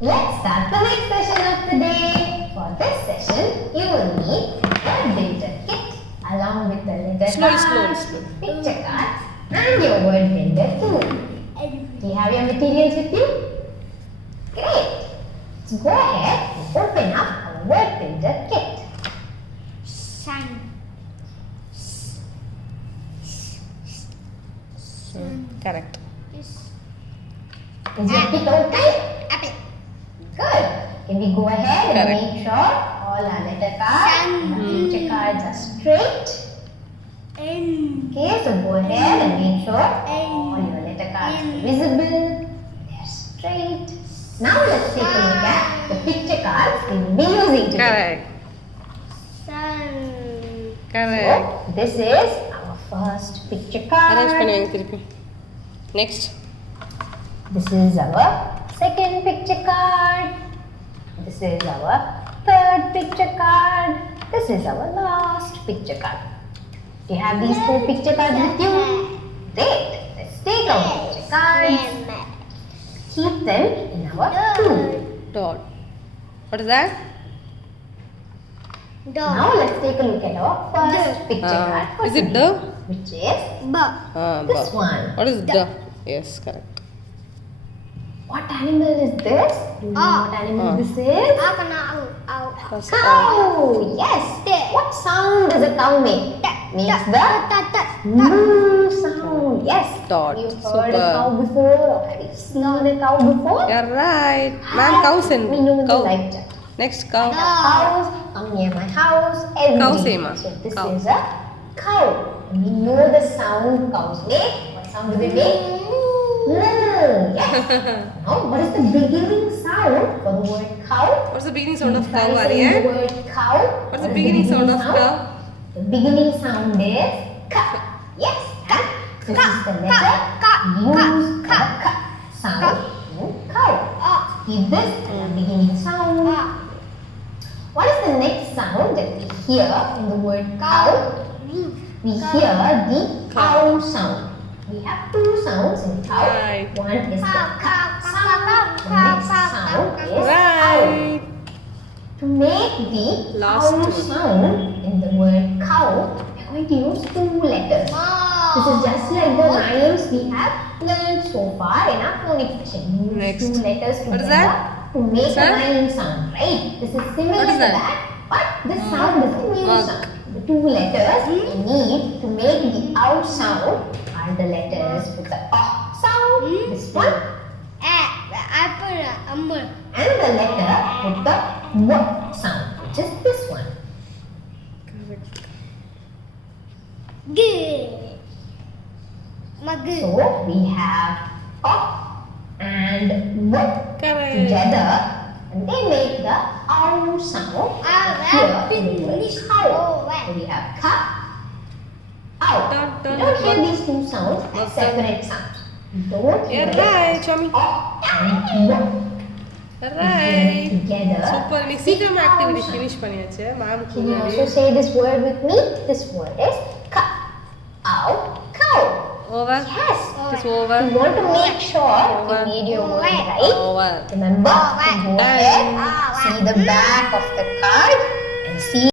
Let's start the next session of the day. For this session, you will need a builder kit along with the letter cards, picture cards, and your word builder tool. Do you have your materials with you? Great. Let's go ahead and open up our word builder kit. Sun. Correct. Is Is your kit okay? apple. Good. Can we go ahead and Correct. make sure all our letter cards Sun. and picture cards are straight? N. Okay, so go ahead and make sure all your letter cards are visible, they're straight. Now let's take a look at the picture cards we will be using today. Correct. Sun. Correct. So, this is our first picture Arrange card. பண்ணுங்க திருப்பி. Next. This is our second picture card. This is our third picture card. This is our last picture card. Do you have these four picture cards with you? Great. Let's take our picture cards. Keep them in our tool. Doll. What is that? Now let's take a look at our first picture card. for Is it today, dove? Which is this Buff. one. What is the? Yes, correct. What animal is this? Do you know what animal this is? First Cow. Yes. What sound does a cow make? Makes the moo sound. Yes. Dot. Have you heard a Super. cow before? Or have you seen a cow before? You're right. Ma'am, cows in. We know Cow. you like that. Next cow. Cows come near my house every Cow day. same, ah. So this Cow. is a cow. We know the sound cows make. What sound do they make? Moo. Yes. Now, what is the beginning sound for the word cow? What's the beginning sound of Try cow, saying the Aryan? word cow. What's What the is beginning sound of cow? The beginning sound is ka. Yes. And this is the letter used for the ka sound in cow. Keep this as the beginning sound. What is the next sound that we hear in the word cow? We hear the cow sound. We have two sounds in cow. Right. One is the ka sound. The next sound is ow. Right. To make the Last cow two. sound in the word cow, we are going to use two letters. This is just like the rhymes we have learned so far in our phonics session. We use Next. two letters What is together that? to make What's a that? rhyme sound, right? This is similar What is to that? that, but this sound is a new Mug. sound. The two letters we need to make the ow sound are the letters with the sound, this one, and the letter with the sound, which is this one. So we have and Correct. together, and they make the ow sound. Here in the word cow. So we have ka, ow. Dot, We dot, don't hear dot. these two sounds as Dot, separate sounds. We don't hear You're them right, as Chami. and Right. together. Super. நீ சீக்கிரமா activity finish பண்ணியாச்சு ma'am Can you also say this word with me? This word is ka, ow, cow. Over Yes. It is over You want to make sure you Over. made your word right. Over Remember to go ahead, see the back of the card